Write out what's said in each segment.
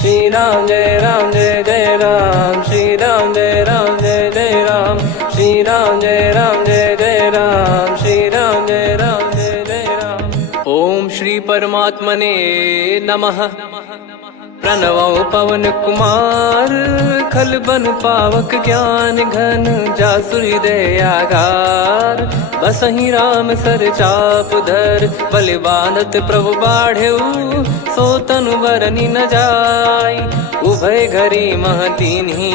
श्री राम जय जय राम, श्री राम जय जय राम, श्री राम जय जय राम, श्री राम जय जय राम। ओम श्री परमात्मने नमः। प्रणवो पवन कुमार, खल बन पावक ज्ञान घन, जासु हृदय आगार। बसहि राम सर चाप धर, बलि बांधत प्रभु बाढ़ेऊ, सो तनु बरनि न जाय। उभय घरी महतीन्ही,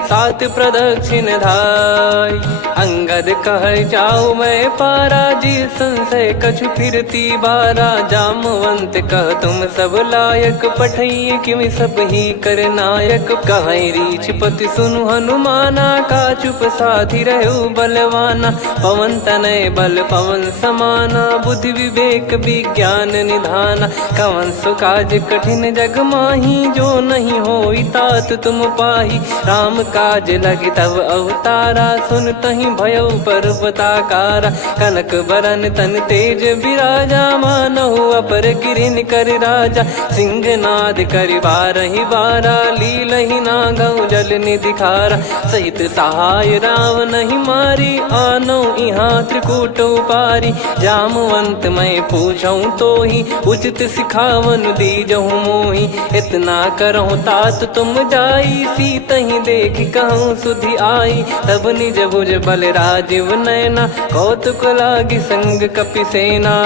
सात प्रदक्षिण धाय। अंगद कह जाऊ मैं पारा, जी संशय कछु फिरती बारा। जामवंत कह तुम सब लायक, पठई किमि सब ही कर नायक। कहीं रीछ पति सुनु हनुमाना, का चुप साधि रहु बलवाना। पवन तनय बल पवन समाना, बुद्धि विवेक विज्ञान निधाना। कवन सो काज कठिन जग माही, जो नहीं होई तात तुम पाही। राम काज लगी तब अवतारा, सुन तहि भयउ पर्वताकारा। कनक बरन तन तेज बिराजा, मानहु अपर गिरिन कर राजा। सिंहनाद करि बारहि बारा, लीलहि नागौ जल निधि खारा। सहित सहाय राम नहीं मारी, आनो इहाँ त्रिकूट उपारी। जामवंत मैं पूछऊँ तोहि, उचित सिखावन दीजहु मोहि। इतना करहु तात तुम जाई, सीतहि देख कहूँ सुधि आई। तब निज भुज बल राजीव नयना, कौतुक लागी संग कपिसेना।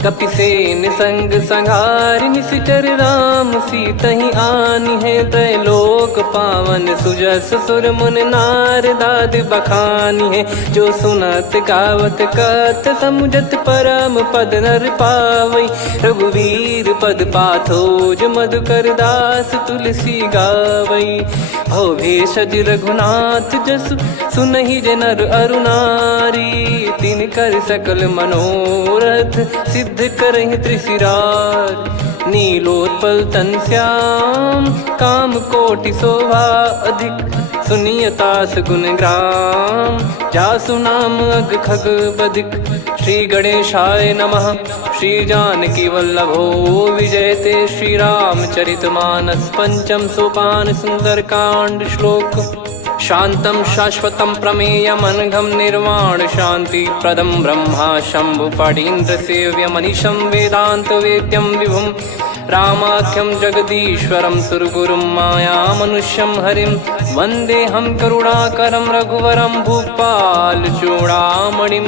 कपिसेन संग संघारि, निशिचर राम सीतहि आनी है। त्रैलोक पावन सुजस सुर मुन नार, दाद बखानी है। जो सुनत गावत कथ, समुझत परम पद नर पावई। रघुवीर पद पाथोज, मधुकर दास तुलसी गावई। भव भेषज रघुनाथ जसु, सुनहि जे नर अरु नारी। तिन कर सकल मनोरथ, सिद्ध करहि त्रिशिरार। नीलोत्पल तन श्याम, काम कोटि शोभा अधिक। सुनियतास गुण ग्राम, जासु नाम अग खग बदिक। श्री गणेशाय नमः। श्री जानकी वल्लभो विजयते, श्री रामचरित मानस। पंचम सोपान सुंदर कांड श्लोक। शांतं शाश्वतं प्रमेयमनघं, निर्वाण शांति प्रदं ब्रह्मा शंभु फणीन्द्र सेव्यमनिशं। वेदांत वेद्यं विभुं रामाख्यं जगदीश्वरं, सुरगुरुं माया मनुष्यं हरिं। वन्देऽहं करुणाकरं रघुवरं, भूपाल चूडामणिं।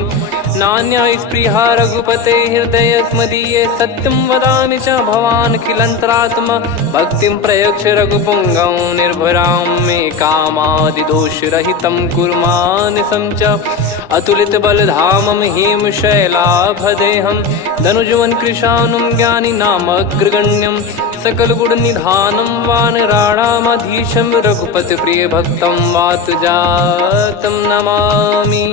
नान्या स्पृहा रघुपते हृदय स्मदीये, सत्यं वदामि च भवान् खिलन्तरात्मा। भक्तिं प्रयच्छ रघुपुङ्गं, निर्भरां मे कामादिदोषरहितं कुर्मानिसं च। अतुलित बलधामं हेमशैलाभदेहं, धनुजवन कृशानुं ज्ञानी नामग्रगण्यं। सकल गुण निधानं वानराणामधीशं, रघुपति प्रिय भक्तं वातजातं नमामि।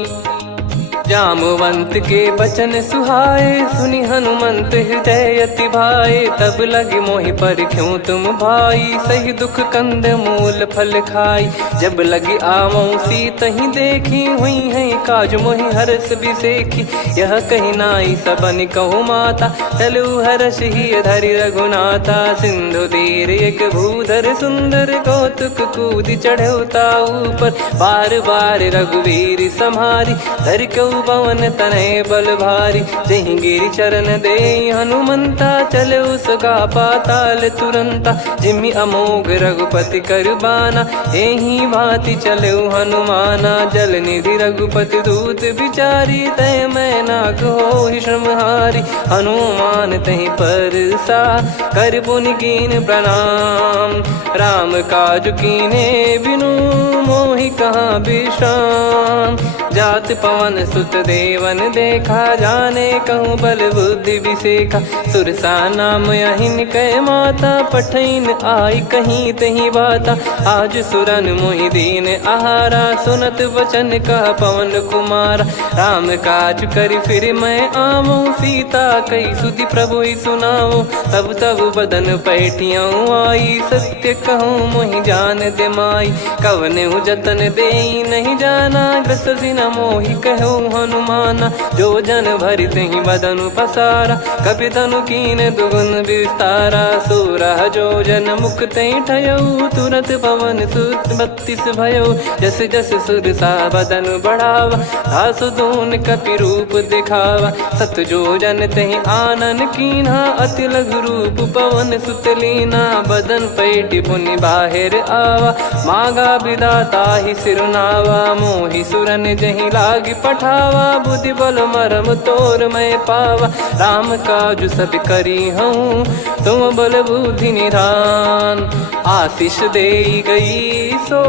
जामवंत के बचन सुहाए, सुनि हनुमंत हृदय अति भाए। तब लगे मोहि पर क्यों तुम भाई, सही दुख कंद मूल फल खाई। जब लगे आवऊं सीतहि देखी, हुई है काज मोहि हरस बिसेखी। यह कही नाई सबन कहु माता, चलु हरष ही धरि रघुनाथा। सिंधु तीर एक भूधर सुंदर, कौतुक कूद चढ़ौता ऊपर। बार बार रघुवीर सम्हारी, धर कऊ पवन तनय बल भारी। जहि गिरि चरण दे हनुमंता, चले उसका पाताल तुरंता। जिमि अमोघ रघुपति कर बाना, एहि भांति चले हनुमाना। जल निधि रघुपति दूत बिचारी, तय मैं नाग होहि श्रमहारी। हनुमान तहि परसा, कर पुनि कीन प्रणाम। राम काज कीने बिनु, मोहि कहाँ विश्राम। जात पवन सुत देवन देखा, जाने कहूँ बल बुद्धि विसेखा। सुरसा नाम अहिन कै माता, पठैन आई कहीं तही बाता। आज सुरन मोहि दीन आहारा, सुनत वचन कह पवन कुमारा। राम काज करि फिर मैं आवऊं, सीता कई सुधि प्रभु ही सुनाओ। तब तब बदन पैठियाँ आई, सत्य कहूँ मोहि जान दे माई। कवने जतन दे नहीं जाना, ग्रसि न मोहि कहो हनुमाना। जो जन भरि तेहि बदनु पसारा, कपि तनु कीन दुगुन विस्तारा। सोरह जो जन मुख तेहि ठयऊ, तुरत पवन सुत 32 भयऊ। जस जस सुरसा बदन बढ़ावा, आसु दून कपि रूप दिखावा। सत जो जन तेहि आनन कीन्हा, अति लघु रूप पवन सुत लीना। बदन पैटि पुनि बाहिर आवा, मागा विधाता ही सिरुनावा। मोहि सुरन जहि लागी पठावा, बुद्धि बल मरम तोर मैं पावा। राम काजु सब करी हूँ, तुम बल बुद्धि निधान। आशीष देई गई सो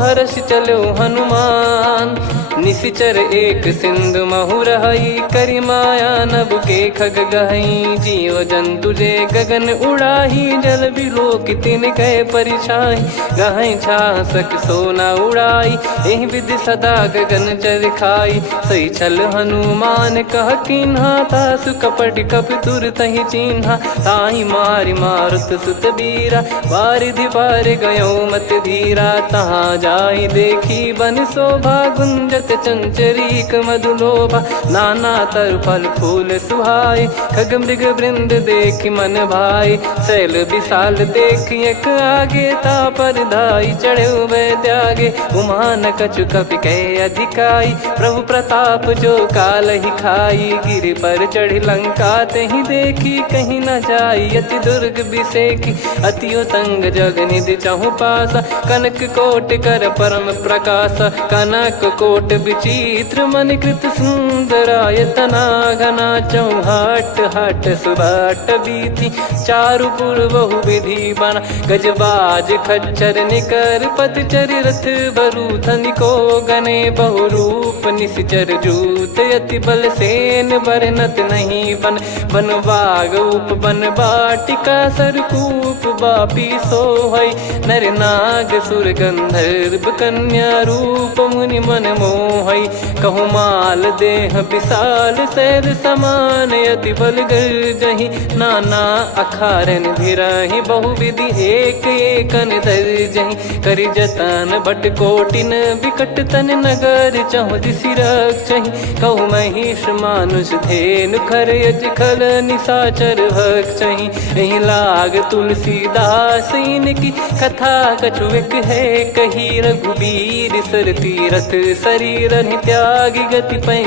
हर्ष चलो हनुमान। निशिचर एक सिंधु महु रहई, करी माया नभ के खग गहई। जीव जंतु जे गगन उड़ाही, जल बिलोक तिन कह परिछाई। गहई छासक सोना उड़ाई, एहि विधि सदा गगन चर खाई। सही छल हनुमान कह कीन्हा, तासु कपट कप तुर तहि चिन्हा। ताहि मारि मारुत सुत बीरा, वारिधि पार गयो मत धीरा। तहाँ जाई देखी बन शोभा, गुंजत चंचरीक मधुलोभा। नाना तर फल फूल सुहाए, खग मृग वृंद देख मन भाई। शैल विशाल देख एक आगे, तापर धाई चढ़े वै त्यागे। उमान कछु कपि कह अधिकाई, प्रभु प्रताप जो काल ही खाई। गिर पर चढ़ी लंका तेहि देखी, कहीं न जाई अति दुर्ग बिसेकी। अति उतंग जग निधि चहु पासा, कनक कोट कर परम प्रकाश। कनक कोट विचित्र मन कृत सुंदरायतना। घना चौहाट हाट सुबाट बीती, चारु पुर बहु विधि बना। गजबाज खच्चर निकर पतचर, रथ बरु धनिको गने। बहु रूप निशिचर जूत, अति बल सेन बरनत नहीं बन। बन बाग उप बन बाटिका, सरकूप बापी सोहई। नर नाग सुर गंधर्व कन्या, रूप मुनि मन मोहई। कहु माल देह विशाल, शैल समान अति बल गर्जहि। नाना अखारन भिरहि, बहु विधि एक एकन दर्जहि। करि जतन बट कोटिन, बिकट तन नगर चहु दिसि रक्षहि। कहु महिष मानुष धेनु, खर यज खल निशाचर भक्षहि। एहि लाग तुलसीदास इनकी, कथा कछु एक है कही। रघुबीर सर तीरथ शरीर, त्यागी गति पै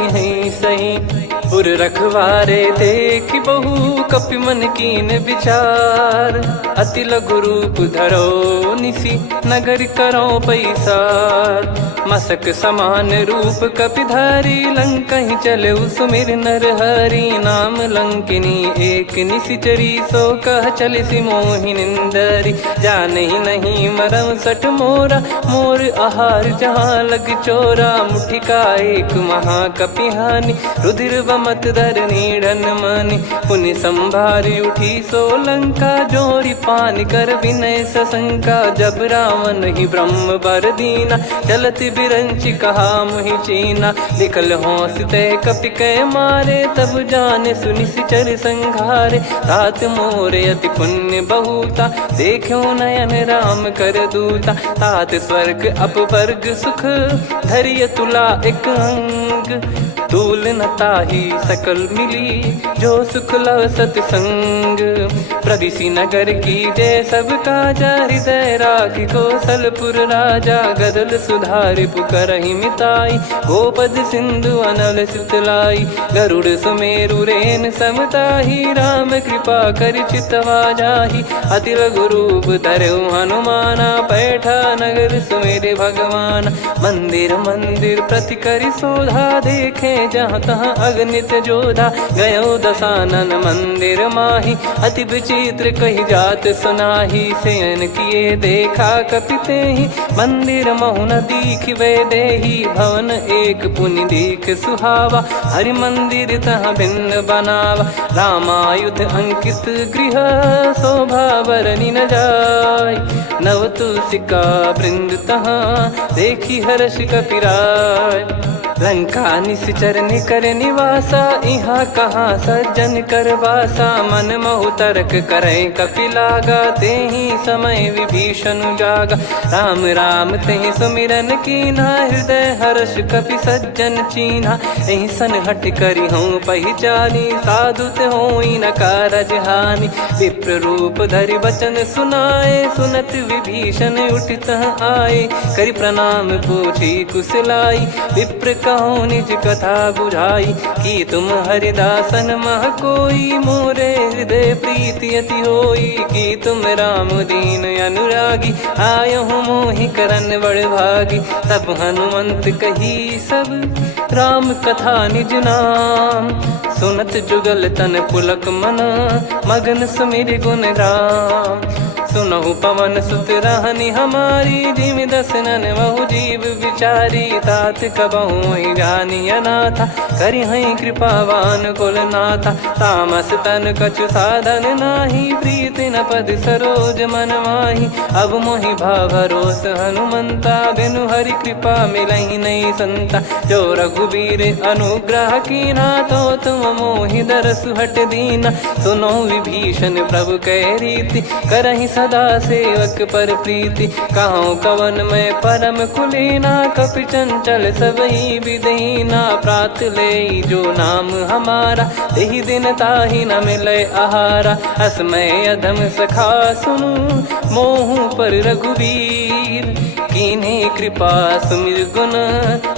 सही। पुर रखवारे देख बहु, कपि मन कीन विचार। अति लघु रूप धरो निसी, नगर करो पैसार। मसक समान रूप कपि धारी, लंकहि चले सुमिर नर हरि। नाम लंकिनी एक निशिचरी, सो कह चलिसि मोहि निंदरी। जानहि नहीं मरम सठ मोरा, मोर आहार जहाँ लग चोरा। मुठिका एक महाकपिहानि, रुधिर बमत धरनी ढन मानि। पुनि संभारी उठी सो लंका, जोरी पान कर विनय सशंका। जब रावण ही ब्रह्म बर दीना, चलत बिरंचि कहा मुहि चीना। लिखल होंस ते कपि कै मारे, तब जाने सुनिशिचर संघारे। तात मोरे अति पुण्य बहुता, देखो नयन राम कर दूता। तात स्वर्ग अपवर्ग सुख, धरिय तुला एक अंग। तूल न ताहि सकल मिली, जो सुख लव सतसंग। प्रविशि नगर की जय सब काजा, हृदय राखि कौशलपुर राजा। गदल सुधारि पुकरहि मिताई, गोपद सिंधु अनल सितलाई। गरुड़ सुमेरु रेन समताहि, राम कृपा करि चितवा जाहि। अति लघु रूप धरऊ हनुमाना, पैठा नगर सुमेरे भगवान। मंदिर मंदिर प्रति करि शोधा, देखे जहाँ तहाँ अगणित जोधा। गयो दशानन मंदिर माही, अति विचित्र कही जात सुनाही। शयन किए देखा कपि तेहि, मंदिर महु न दीख वे देही। भवन एक पुनि दीख सुहावा, हरि मंदिर तहाँ भिन्न बनावा। रामायुध अंकित गृह, शोभा बरनि न जाय। नव तुलसी का वृंद तहाँ, देखी हर्ष कपि राय। लंका निश्चर निकर निवासा, इहाँ कहाँ सज्जन कर वासा। मन महु तर्क करे कपिलागा, तेहि समय विभीषण जागा। राम राम तेहि सुमिरन कीन्हा, हृदय हर्ष कपि सज्जन चीन्हा। एहि सन हट करि हूँ पहिचानी, साधु ते होई न कारज हानि। विप्र रूप धरि वचन सुनाए, सुनत विभीषण उठित आए। करि प्रणाम पूछी कुशलाई, विप्र कहो निज कथा बुझाई। कि तुम हरिदासन मह कोई, मोरे हृदय प्रीति अति होई। कि तुम राम दीन अनुरागी, आयहु मोहि करन बड़ भागी। तब हनुमंत कही सब राम कथा निज नाम, सुनत जुगल तन पुलक मना, मगन सुमिर गुण राम। सुनहु पवन सुत रहनी हमारी, जिमि दसनन महु जीव विचारी। तात कबहु ही जानी अनाथा, करि हई कृपावान कुल नाथा। तामस तन कछु साधन नाही, प्रीति न पद सरोज मन माही। अब मोहि भाव भरोस हनुमंता, बिनु हरि कृपा मिलहि नहीं संता। जो रघुबीर अनुग्रह कीन्हा, तो तुम मोहि दरसु हट दीना। सुनो विभीषण प्रभु कह रीति, करहि सदा सेवक पर प्रीति। कहूँ कवन में परम कुलीना, कपि चंचल सबही विदहीना। प्रात ले जो नाम हमारा, तेहि दिन ताहि न मिले आहारा। असमय अधम सखा सुनु, मोहु पर रघुवीर। कीन्ही कृपा सुमिर गुण,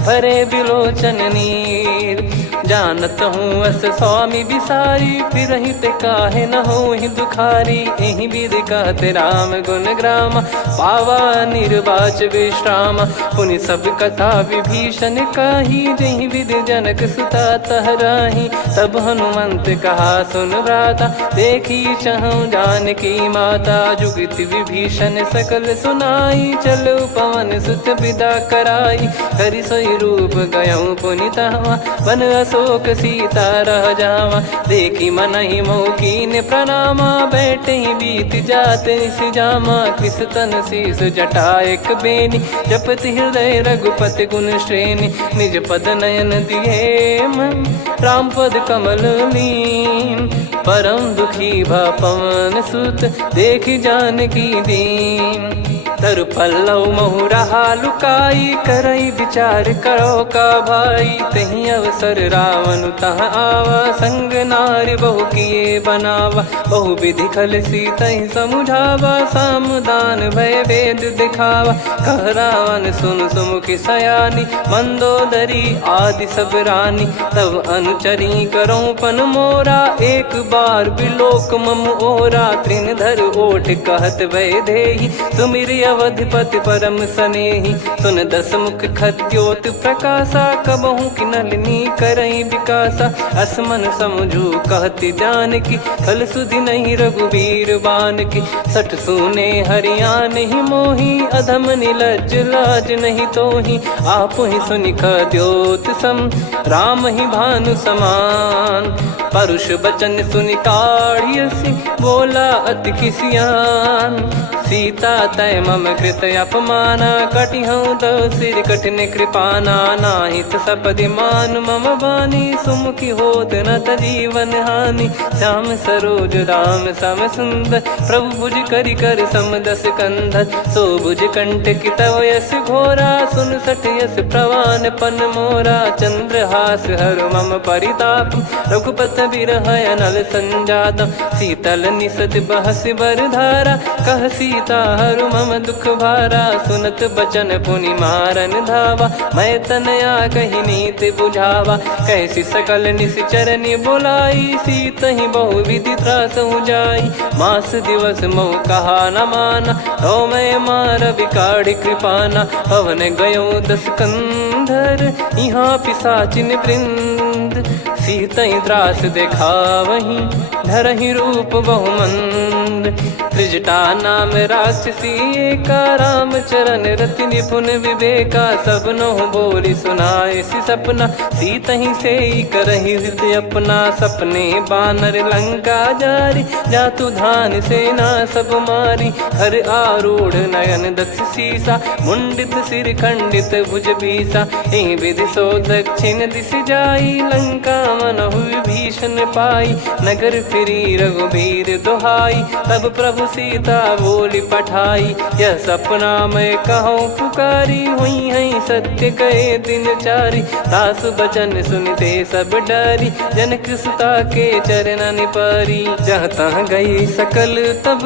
भरे बिलोचन नीर। जानत हूँ अस स्वामी बिसारी, फिरहि ते काहे न होहि दुखारी। एहि विधि कहते राम गुण ग्राम, पावा निर्वाच विश्राम। पुनि सब कथा विभीषण काही, जहि विधि जनक सुता तहराही। तब हनुमंत कहा सुन भ्राता, देखी चहु जानकी माता। जुगति विभीषण सकल सुनाई, चलो पवन सुत विदा कराई। करि सोई रूप गयऊँ पुनि तहवा, वन अशोक सीता रह जावा। देखी मनहि मोह कीन्ह प्रणामा, बैठे ही बीत जात निस जामा। कृस तन शीस जटा एक बेनी, जपति हृदय रघुपति गुण श्रेणी। निज पद नयन दिए मन, राम पद कमल लीन। परम दुखी भा पवन सुत, देखि जानकी दीन। तरु पल्लव महु रहा लुकाई, करई विचार करो का भाई। तहि अवसर रावण तह आवा, संग नारी बहु किए बनावा। बहु विधि खल सीतहि समुझावा, सामदान भय वेद दिखावा। कह रावण सुन सुमुखि सयानी, मंदोदरी आदि सब रानी। तब अनुचरी करो पन मोरा, एक बार बिलोक मम ओरा। तृण धर ओठ कहत भय देहि, सुमिर अवधिपति परम सनेहि। सुन दस मुख खद्योत प्रकाशा, कबहु कि नलिनी करई विकासा। असमन समझू कहति जानकी, खल सुधि नहीं रघुवीर बानकी। सठ सुने हरियाण ही मोही, अधम निलज्ज लाज नहीं तोही। आप ही सुनि खद्योत सम, राम ही भानु समान। परुष बचन सुनि काढ़ियसि, बोला अति किसियान। सीता तय मम कृत अपमाना, कटिहऊँ तव सिर कठिन कृपाना। नाहित सपदि मान मम बानी, सुमुखी होत न जीवन हानि। श्याम सरोज राम सम सुंदर, प्रभु भुज करि कर सम दस कंधर। सो भुज कंठ की तव यस घोरा, सुन सठ यस प्रवान पन मोरा। चंद्रहास हर मम परिताप, रघुपत बिरह अनल संजातम। शीतल निसत बहस बर धारा, कह सीता हरु मम दुख भारा। सुनत बचन पुनि मारन धावा, मैं तनया कहि नीति बुझावा। कैसी सकल निश्चरनि बुलाई, सीतहि बहु विधि त्रासहु जाई। मास दिवस मोह कहा न माना, तो मैं मार बिकाढ़ि कृपाना। पवन गयो दस कंधर, यहाँ पिशाचिन वृंद। मंद, सीतई त्रास देखावहीं धरहि रूप बहुमंद। त्रिजटा नाम राक्षसी एका, राम चरण रति निपुण विवेका। सबनो बोली सुनाए सि सपना, सीतहि से करहि हृद अपना। सपने बानर लंका जारी, जातु धान सेना सब मारी। हर आरूढ़ नयन दक्ष सीसा, मुंडित सिर खंडित भुज बीसा। एहि विधि सो दक्षिण दिश जाई, लंका मनहु विभीषण पाई। नगर फिरी रघुबीर दुहाई, तब प्रभु सीता बोली पठाई। यह सपना मैं कहूँ पुकारी, हुई है सत्य कहे दिन चारी। दास बचन सुनते सब डरी, जनक सुता के चरण परी। जहाँ तहाँ गई सकल तब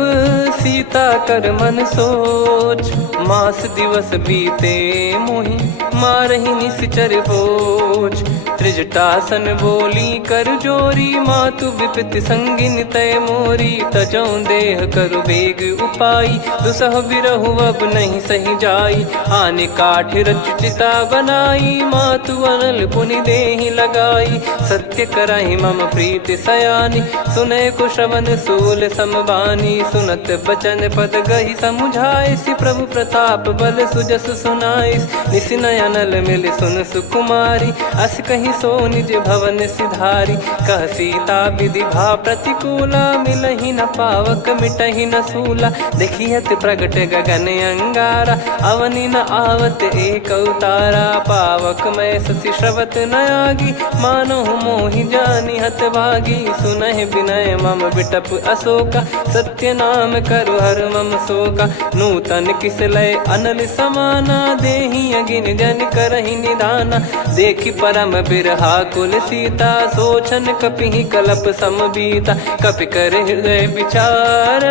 सीता कर मन सोच। मास दिवस बीते मोहि मारहि निश्चर बोझ। त्रिजटासन बोली कर जोरी, मातु विपत्ति संगिन तय मोरी। तजौ देह करु बेग उपाई, दुसह बिरहु अब नहीं सही जाई। आने काठ रचिता बनाई, मातु अनल पुनि देहि लगाई। सत्य करहि मम प्रीति सयानी, सुनय को श्रवण सूल समबानी। सुनत बचन पद गहि समुझाए, सि प्रभु प्रताप बल सुजस सुनाइस। निस नयनल मिल सुन सुकुमारी, अस कहि सो निज भवन सिधारी। कह सीता विधि भा प्रतिकूला, मिलहि न पावक मिटहि न सूला। देखियत प्रगट गगन अंगारा, अवनि न आवत एक अवतारा। पावक मैं शशि श्रवत न आगी, मानो मोहि जानि हत भागी। सुनहि विनय मम बिटप अशोका, सत्य नाम करु हर मम शोका। नूतन किस लय अनल समाना, देहि अगिन जन करहि निदाना। देखि परम बिरहा कुल सीता, सोचन कपिहि कलप समबीता। कपि कर हृदय विचार,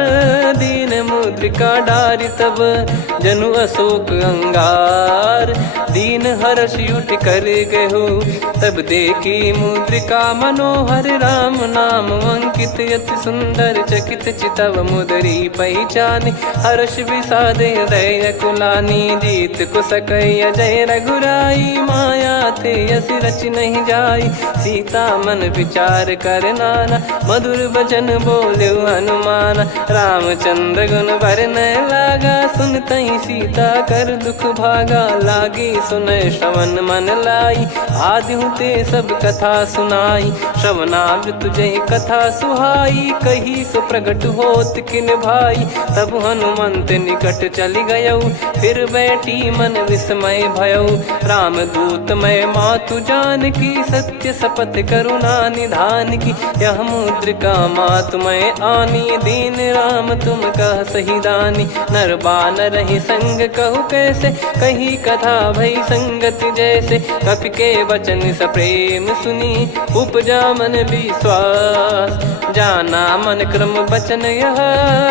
दीन मुद्रिका डारि तब जनु अशोक अंगार। दीन हर्ष उठ कर गहु, तब देखी मुद्रिका मनोहर। राम नाम अंकित अति सुंदर, चकित चितव मुदरी पहचान। हर्ष विषाद हृदय कुलानी, जीत को सकय जय रघुराई। माया थे यस रच नहीं जाई, सीता मन विचार कर नाना। मधुर बचन बोले हनुमान, रामचंद्र गुण बरनै लागा। सुनतहि सीता कर दुख भागा, लागी सुनय श्रवण मन लाई। आदि ते सब कथा सुनाई, श्रवणामृत जय कथा सुहाई। कही सो प्रगट होत किन भाई, तब हनुमंत निकट चली गयौ। फिर बैठी मन विस्मय भयौ, राम दूत मैं मातु जानकी। सत्य शपथ करुणा निधान की, यह मुद्रिका मातु मैं आनी। दीन राम तुम कह सही दानी, नर बानर ही संग कहु कैसे। कही कथा भई संगति जैसे, कपि के वचन सप्रेम सुनी। उपजा मन विश्वास, जाना मन क्रम बचन यह।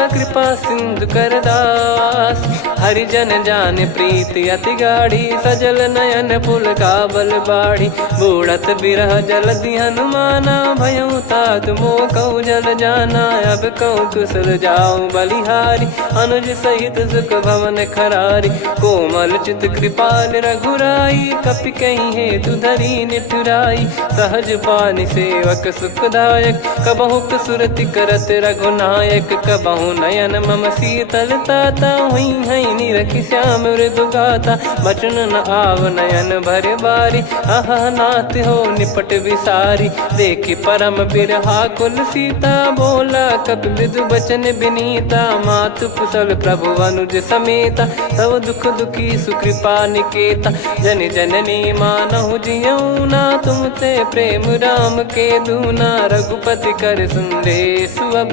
कृपा सिंधु कर दास, हरिजन जान प्रीति अति गाढ़ी। सजल नयन पुल का बल बाढ़ी, बूढ़त बिरह जल दी हनुमाना। भयउ तात मोह कहु जल जाना, अब कहु कुशल जाऊं बलिहारी। अनुज सहित सुख भवन खरारी, कोमल चित कृपाल रघुराई। कपि कहीं हेतु धरी निठुराई, सहज पानि सेवक सुखदायक। कबहु सुरति करत रघुनायक, कबहु नयन मम शीतल ताता। हुई है निरखि श्याम मृदु गाता, बचन न आव नयन भर बारी। आहा नाथ हो निपट विसारी, देखि परम बिरहा कुल सीता। बोला कपि मृदु बचन बिनीता, मातु कुशल प्रभु अनुज समेता। तव दुख दुखी सुकृपा निकेता, जन जननी मानहु जियऊ ना। तुम ते प्रेम राम के दूना, रघुपति कर संदेश अब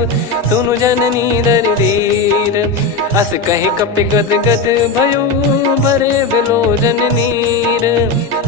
सुनु जननी दर धीर। अस कहि कपि गद गद भयो, भरे बिलोचन नीर।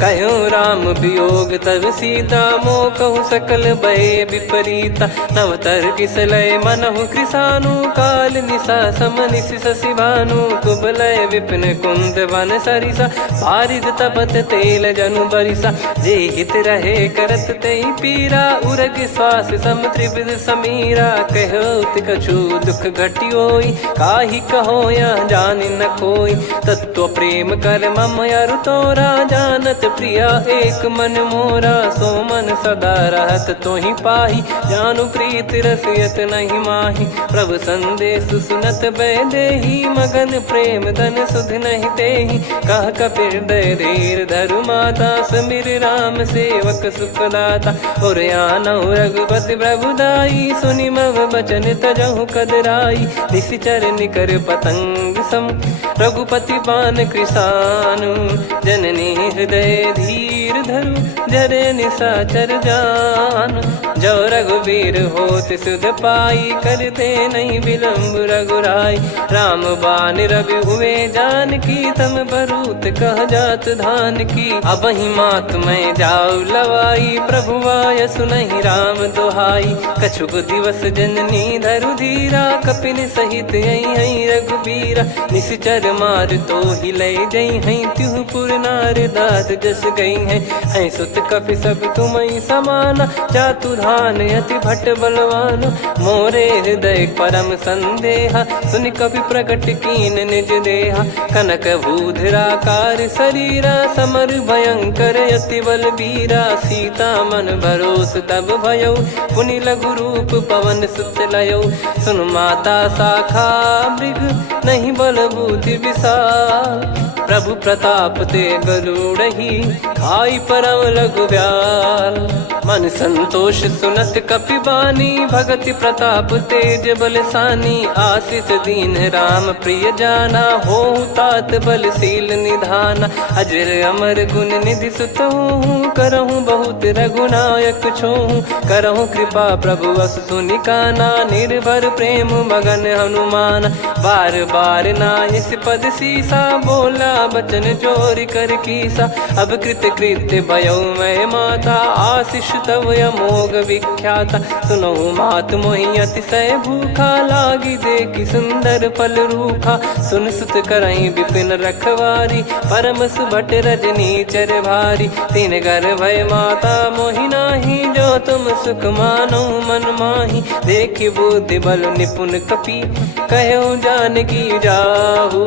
कहो राम वियोग तब सीता, मोह कहु सकल भय विपरीता। नवतर किसलय मनहु कृसानु, काल निशा समनिशि शशि भानु। कुबलय विपिन कुंद वन सरिसा, पारिद तपत तेल जनु बरिसा। जे हित रहे करत तेहि पीरा, उरग श्वास सम त्रिविध समीरा। कहो कछु दुख घटियोई, काहि कहो या जान न कोई। तत्व प्रेम कर मम अरु तोरा, जानत प्रिया एक मन मोरा। सो मन सदा रहत तो ही पाही, जानु प्रीत रसियत नहीं माही। प्रभु संदेश सुनत बैदेही, मगन प्रेम धन सुध नहीं तेही। कह कपिर दय धीर धरु माता, समिर राम सेवक सुखदाता। और आनौ रघुपति प्रभुदाई, सुनि मव बचन तजहु कदराई। निशिचर निकर पतंग सम, रघुपति पान कृसानु। जननी हृदय धीर धरु, जरे निशाचर जान। जो रघुवीर होत सुध पाई, करते नहीं विलम्ब रघुराई। राम बान रवि हुए जानकी, तम बरूत कह जात धान की। अब ही मात मैं जाऊ लवाई, प्रभु आय सुनहि राम दोहाई। कछुक दिवस जननी धरु धीरा, कपिन सहित यही रघुबीरा। निशिचर मार तो ही ले जई हैं, त्युह पुर नार दाद जस गई हैं। सुत कपि सब तुमहि समाना, जातु धान अति भट बलवान। मोरे हृदय परम संदेहा, सुनि कपि प्रकट कीन निज देहा। कनक भूधराकार शरीरा, समर भयंकर अति बलबीरा। सीता मन भरोस तब भयउ, पुनि लघु रूप पवन सुत लयउ। सुन माता शाखा मृग, नहीं बल बुद्धि विशाल। प्रभु प्रताप ते गरुड़ही, खाई परम लघु ब्याल। मन संतोष सुनत कपि बानी, भगति प्रताप तेज बलसानी। आशीष दीन राम प्रिय जाना, होहु तात बलशील निधाना। अजर अमर गुण निधि सुतहु, करहु बहुत रघुनायक छोहु। करहु कृपा प्रभु अस सुनि काना, निर्भर प्रेम मगन हनुमान। बार बार नायस पद सीसा, बोला बचन चोरी कर कीसा। अब कृत कृत्य भयउ मैं माता, आशीष तव अमोघ विख्याता। सुनहु मात मोहि अतिशय भूखा, लागी देखि सुंदर फल रूखा। सुन सुत करहि विपिन रखवारी, परम सुभट रजनी चर भारी। तीन घर भय माता मोहि नाही, जो तुम सुख मानो मन माही। देखि बुद्धि बल निपुण कपि, कहु जानकी जाहु।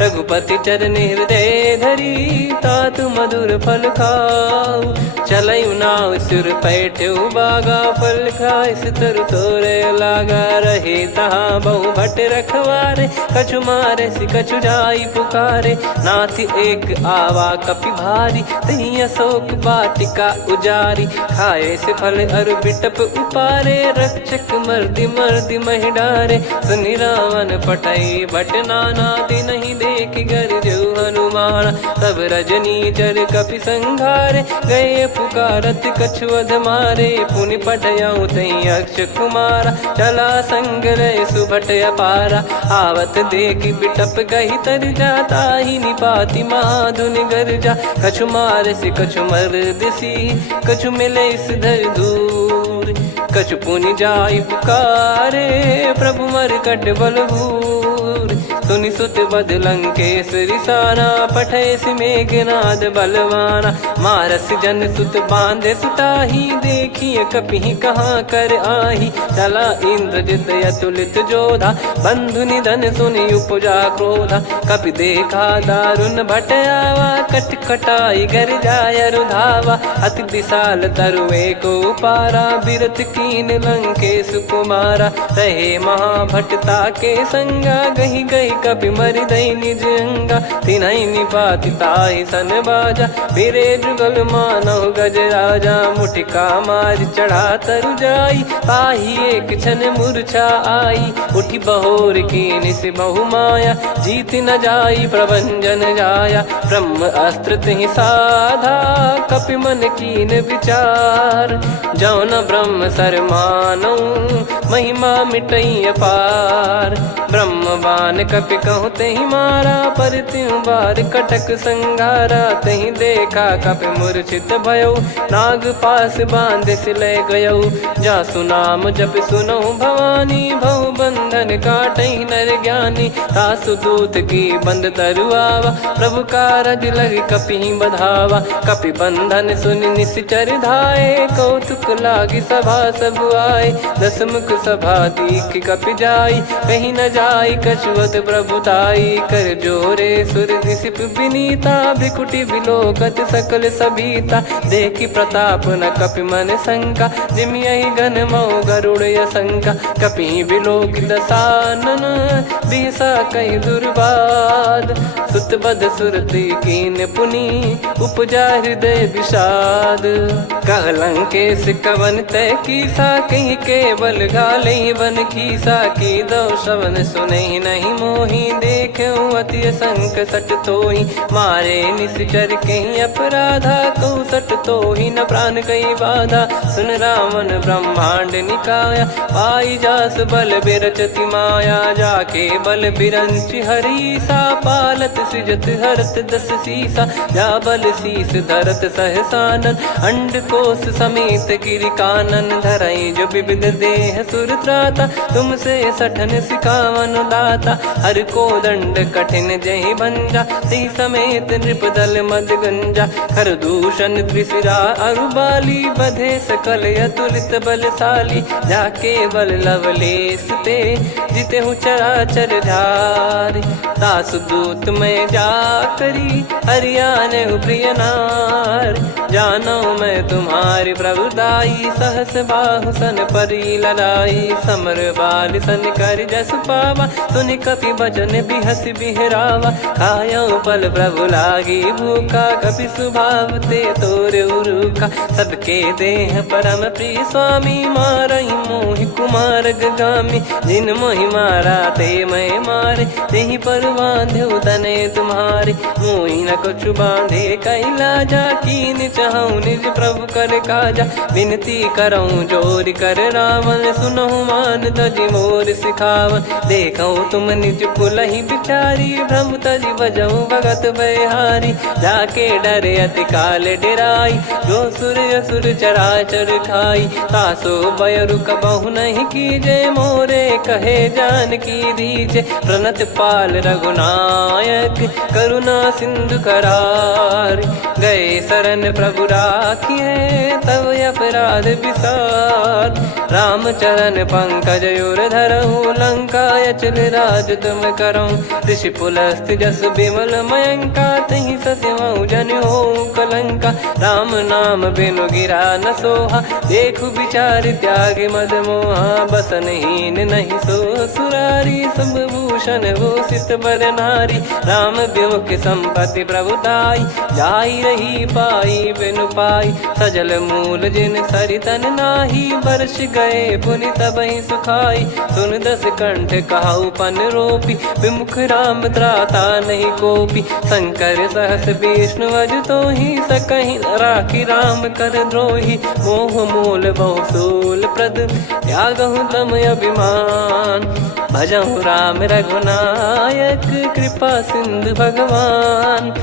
रघुपति चरण हृदय धरी, तात मधुर फल खाऊ। चलयु नाव सुर पैठ्यु बागा, फल खाइस तरु तोरे लागा। रहे तहाँ बहु भट रखवारे, कछु मारे सि कछु जाई पुकारे। नाथ एक आवा कपि भारी, तही अशोक वाटिका उजारी। खाए से फल अरु बिटप उपारे, रक्षक मर्दि मर्दि महि डारे। सुनि रावण पटई भट नाना, तिनहि देखि गरजउ हनुमान। तब रजनी चर कपि संघारे, गए पुकारत कछु अध मारे। पुनि पठयउ तई अक्ष कुमारा, चला संग रहे सुभट अपारा। आवत देखि बिटप गही तर जाता, ही निपाति महाधुनि गर्जा। कछु मार से कछु मर्दिसी, कछु मिले इस धर दूर। कछु पुनि जाई पुकारे, प्रभु मरकट बलभूर। सुनि सुत बद लंकेश्वरी साना, पठय मेघनाद बलवाना। मारस जन सुत बांधे सुताही, देखिए कपि कहाँ कर आही। चला इंद्रजित अतुलित जोधा, बंधु निधन सुनि उपजा क्रोधा। कपि देखा दारुण भट आवा, कट कटाई गर जाय रुधावा। अति विशाल तरुए को पारा, बिरत कीन लंकेश कुमारा। रहे महाभटता के संगा, गही गही कपि मरि दई निज अंगा। तिन्हि निपाति ताहि सन बाजा, फिरे जुगल मानव गज राजा। मुटिका मार चढ़ा तरु जाई, ताहि एक क्षण मूर्छा आई। उठि बहोर कीन से बहु माया, जीत न जाई प्रभंजन जाया। ब्रह्म अस्त्र तिहि साधा, कपि मन कीन विचार। जौ न ब्रह्म सर मानौ, महिमा मिटई अपार। ब्रह्म बान कपि कहु तहि मारा, पर त्यों बार कटक संगारा। तहि देखा कपि मूर्छित भयउ, नाग पास बांध सिले गयउ। जासु नाम जप सुनहु भवानी, भव बंधन काटहि नर ज्ञानी। तासु दूत की बंद तरुआवा, प्रभु कारज लग कपि बधावा। कपि बंधन सुनि निश्चर धाये, कौतुक लागी सभा सब आए। दस मुख सभा दीख कपि जाई, कहीं न जाई कछुवत प्रभुताई। कर जोरे सुर दिसिप विनीता, भ्रिकुटि बिलोकत सकल सबीता। देखि प्रताप न कपि मन शंका, जिमियहि गन मऊ गरुड़ असंका। कपि बिलोक दसानन, बिहसा कहि दुर्वाद। सुत बध सुरति कीन पुनि, उपजा हृदय विषाद। कहलंकेश कवन तय कीसा, कहीं केवल गाले बन खीसा। की दो श्रवण सुने नहीं मोही, देखे अति संक सट तोही। मारे निश्चर कहीं अपराधा, कहूँ सट तोही न प्राण कहीं बाधा। सुन रावण ब्रह्मांड निकाया, पाई जास बल बिरचति माया। जाके बल बिरंच हरीसा, पालत सृजत हरत दस सीसा। जा बल शीस धरत सहसानन, अंड कोश समेत गिरि कानन। धरई जो विविध देह सुर त्राता, तुमसे सठन सिखावन दाता। हर को दंड कठिन जहि भंजा, ती समेत नृप दल मद गंजा। खर दूषण त्रिशिरा अरुबाली, बधे सकल अतुलित बलशाली। जाके बल लवलेश ते, जिते हूँ चराचर धारी। दास दूत में जा करी, हरियाने प्रिय नार। जानो मैं तुम्हारी प्रभुताई, सहस बाहु सन परी लड़ाई। समर बाल सन कर जस पावा, सुनि कपि भजन बिहस बिहरावा। खायो पल प्रभु लागी भूखा, कपि स्वभाव ते तोर उरुखा। सबके देह परम प्रिय स्वामी, मारई मोहि कुमार गगामी। जिन मोहि मारा ते मैं मारे, तेहि पर बांधो तने तुम्हारे। मोहि न कुछ बांधे कैलाजा, कीन चाहूँ निज प्रभु कर काजा। विनती करऊँ जोर कर रावण, सुनहु मान तजि मोर सिखावन। देखऊँ तुम निज पुलहि बिचारी, भ्रम तजि बजऊँ भगत बहारी। जाके डरे अति काल डेराई, जो सुर असुर चराचर खाई। तासो बयरु कबहु नहीं कीजे, मोरे कहे जान की दीजे। प्रणत पाल रघुनायक, करुणा सिंधु करार। गए शरण प्रभु राखिए, तब अपराध विसार। राम चरण पंकज उर धरऊँ, लंका अचल राज तुम करऊँ। ऋषि पुलस्त जस विमल मयंका, तहि सत्यमऊ जन हो कलंका। राम नाम बिनु गिरा न सोहा, देखु विचार त्याग मद मोहा। बसनहीन नहीं सो सुरारी, सब भूषण भूषित बर नारी। राम विमुख संपत्ति प्रभुताई, जाई रही पाई बिनु पाई। सजल मूल जिन सरितन नाही, वर्ष गए पुनि तबहि सुखाई। सुन दस कंठ कहाऊ पन रोपी, विमुख राम त्राता नहीं कोपी। शंकर सहस विष्णु अज तोहि, सकहि न राखी राम कर द्रोही। मोह मूल बहु सूल प्रद, त्यागहु तम अभिमान। भजहु राम रघुनायक, कृपा सिंधु भगवान।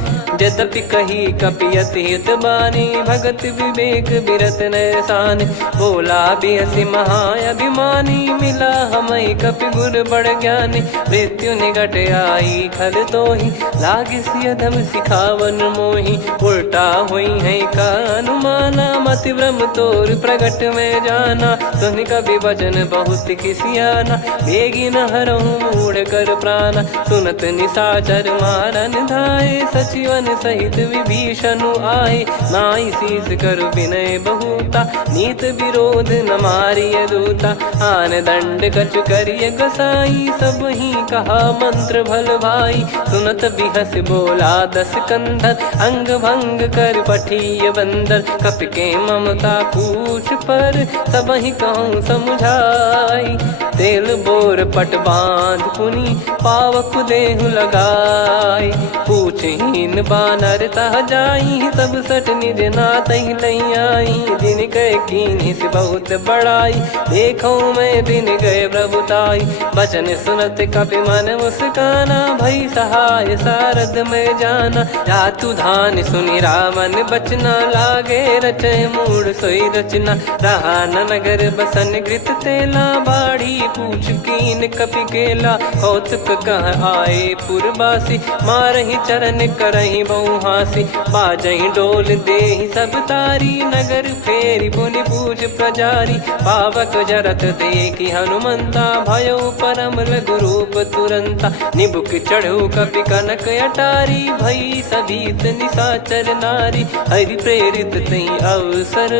यद्यपि कही कपियति हित बानी, भगत विवेक बिरत नैसान। बोला बिहसि महाअभिमानी, मिला हमई कपि गुर बड़ ज्ञानी। मृत्यु निकट आई खल तोहि, लागिसि अधम सिखावन मोहि। उल्टा हुई है का अनुमाना, मति भ्रम तोर प्रगट में जाना। सुन कवि वचन बहुत खिसियाना, बेगी न हरहु मूढ़ कर प्राणा। सुनत निशाचर मारन धाये, सचिवन सहित विभीषणु आए। नाई शीस कर विनय बहुता, नीत विरोध न मारिय दूता। आन दंड कछु करिय गसाई, सब ही कहा मंत्र भल भाई। सुनत बिहस बोला दस कंधर, अंग भंग कर पठिय बंदर। कपि के ममता पूछ पर, सब ही कहूँ समुझाई। तेल बोर पट बांध पुनि, पावक देहु लगाई। पूछहीन बानर तह जाई, सब सट निज नातहि लई आई। दिन गए कीन्ही से बहुत बड़ाई, देखो मैं दिन गए प्रभुताई। बचन सुनत कपि मन मुस्काना, भई सहाय सारद में जाना। जातु धान सुनि रावण बचना, लागे रचय मूढ़ सोई रचना। रहा न नगर बसन घृत तेला, बाढ़ी पूछ कीन कपि केला कौतुक कह आए पुरबासी मारही चरण करही बहु हासी बाजही डोल देहि सब तारी नगर फेरी पुनि पूज प्रजारी पावक जरत देखी हनुमंता भयो परम लघु रूप तुरंता निबुक चढ़ू कपि कनक अटारी भई सभीत निशाचर नारी हरि प्रेरित तई अवसर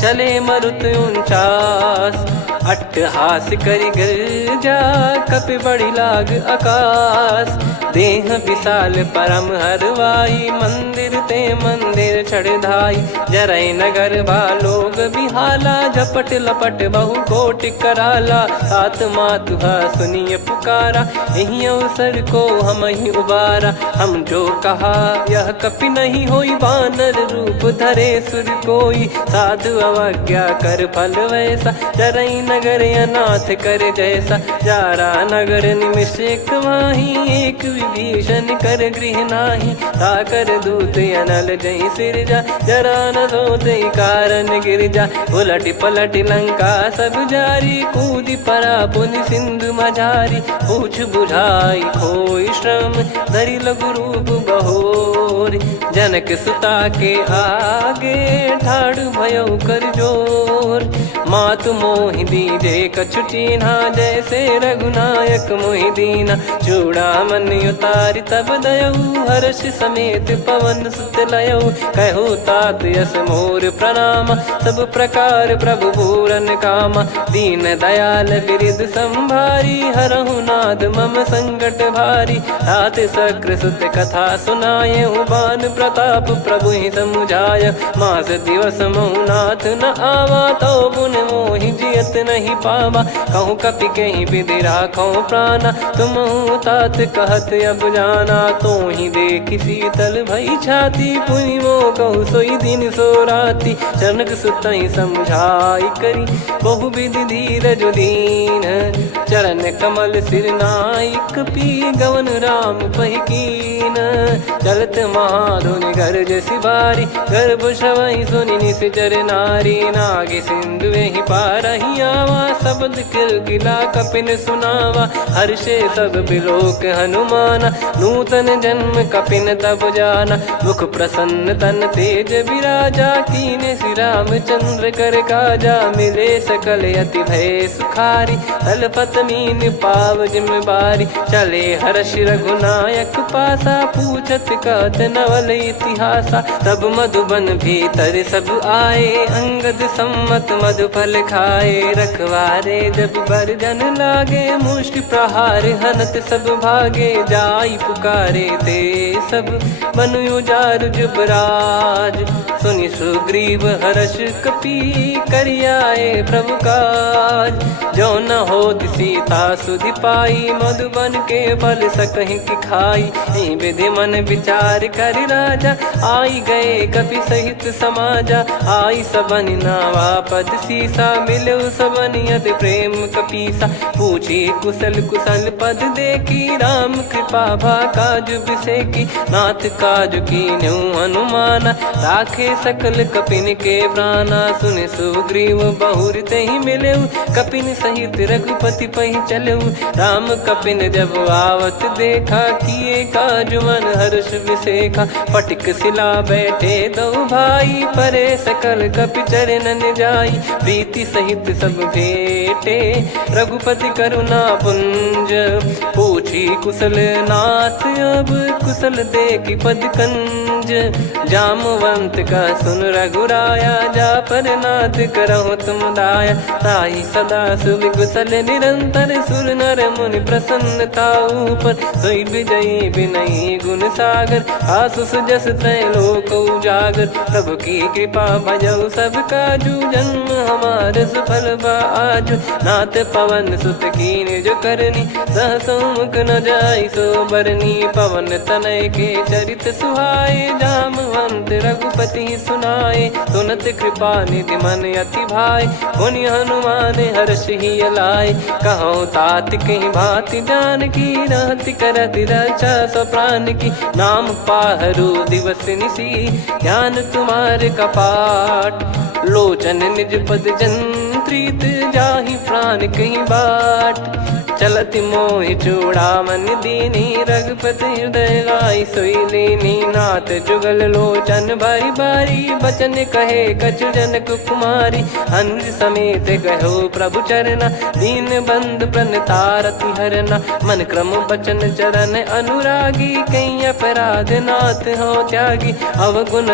चले मरुत 49 अट्टहास करि गिरजा कपि बड़ी लाग आकाश देह विशाल परम हरवाई मंदिर ते मंदिर चढ़ाई जरई नगर बालोग बिहाला झपट लपट बहु कोट कराला सात मातुहा सुनिय पुकारा यही अवसर को हम ही उबारा हम जो कहा यह कपि नहीं होई बानर रूप धरे सुर कोई साधु अवज्ञा कर फल वैसा जरई नगर अनाथ कर जैसा जारा नगर निमिष एक माही एक विभीषण कर गृह नाही ताकर दूत अनल जय सिरजा जरा न सोते कारण गिरजा उलट पलट लंका सब जारी कूदी परा पुनि सिंधु मझारी पूछ बुझाई खोई श्रम धरि लघु रूप बहोरी जनक सुता के आगे ठाड़ भयो कर जोर मातु मोहि दीजे कछु चीन्हा जैसे रघुनायक मोहि दीना चूड़ामन उतारि तब दयऊ हर्ष समेत पवन सुत लयऊ कहु तात यस मोर प्रणाम सब प्रकार प्रभु पूरन कामा दीन दयाल बिरिद संभारी हरहु नाद मम संकट भारी तात सक्र सुत कथा सुनाये बान प्रताप प्रभु ही समुझाय मास दिवस महु नाथ न आवा तो पुन मोहि जियत नहीं पावा कहूँ कपि कहीं विधि राखो प्राणा तुम तात कहत अब जाना तो ही देख शीतल भई छाती पुनि मो कहु सोई दिन सो राती जनक सुतई समझाई करी बहु विधि धीरज दीन चरण कमल सिर नाइक पी गवन राम पहिकीन चलत महाधुनि गर्ज सिबारी गर्भ श्रवहि सुनि निश्चर नारी नागे सिंधु ही पारही आवा शब्द किलकिला कपिन सुनावा हर्षे सब बिलोक हनुमाना नूतन जन्म कपिन तब जाना मुख प्रसन्न तन तेज विराजा कीने श्री रामचंद्र कर काजा मिले सकल अति भय सुखारी तलपत मीन पाव जिम्मेवारी चले हर्ष रघुनायक पासा पूछत कहत नवल इतिहासा तब मधुबन भीतर सब आए अंगद सम्मत मधुफल खाए रखवारे जब बरजन लागे मुष्टि प्रहार हनत सब भागे जाई पुकारे ते सब मनु उजार जुबराज सुनि सुग्रीव हर्ष कपि करियाए प्रभु काज जो न हो सीता सुधि पाई मधुबन के फल सकहि की खाई विधि मन विचार कर राजा आई गए कपि सहित समाजा आई सबन नावा पद सीसा मिलो सबनियत प्रेम कपीसा पूछी कुशल कुशल पद देखी राम कृपा भा काज बिसेकी नाथ काज की न्यू हनुमाना राखे सकल कपिन के प्राणा सुन सुग्रीव बहुर ते ही मिले कपिन सहित रघुपति पहि चले राम कपिन जब आवत देखा किए काज मन हर्ष विसेखा पटिक सिला बैठे दो भाई परे सकल कपि चरणन जाई प्रीति सहित सब भेटे रघुपति करुणा पुंज पूछी कुशल नाथ अब कुशल देखी पद कंज जामवंत का सुन रघुराया जा पर नाथ करहु तुम दाया ताई सदा सुभि कुशल निरंतर सुर नर मुनि प्रसन्नता ऊपर सोई विजयी विनयी गुण सागर आसु सुजस त्रैलोक उजागर प्रभु की कृपा भजऊ सब काजू जन्म हमार सफल बाजू नाथ पवन सुत कीन जो करनी सहसो मुख न जाई सो बरनी पवन तनय के चरित सुहाए जामवंत रघुपति सुनाए सुनत कृपा निधि मन अति भाई पुनि हनुमान हर्ष ही लाए कहो तात कहीं भांति जान की रहति करति रक्षा सो प्राण की नाम पाहरू दिवस निसी ध्यान तुम्हारे कपाट लोचन निज पद जन प्रीत जाहि प्राण कहीं बाट। चलत मोहि चूड़ामन दीनी रघुपति हृदय लाई सोई लीनी। नाथ जुगल लोचन बारी बारी बचन कहे कछु जनक कुमारी। हंस समेत गहो प्रभु चरना दीन बंद प्रणतारति हरना। मन क्रम बचन चरण अनुरागी कहीं अपराध नाथ हो त्यागी। अवगुण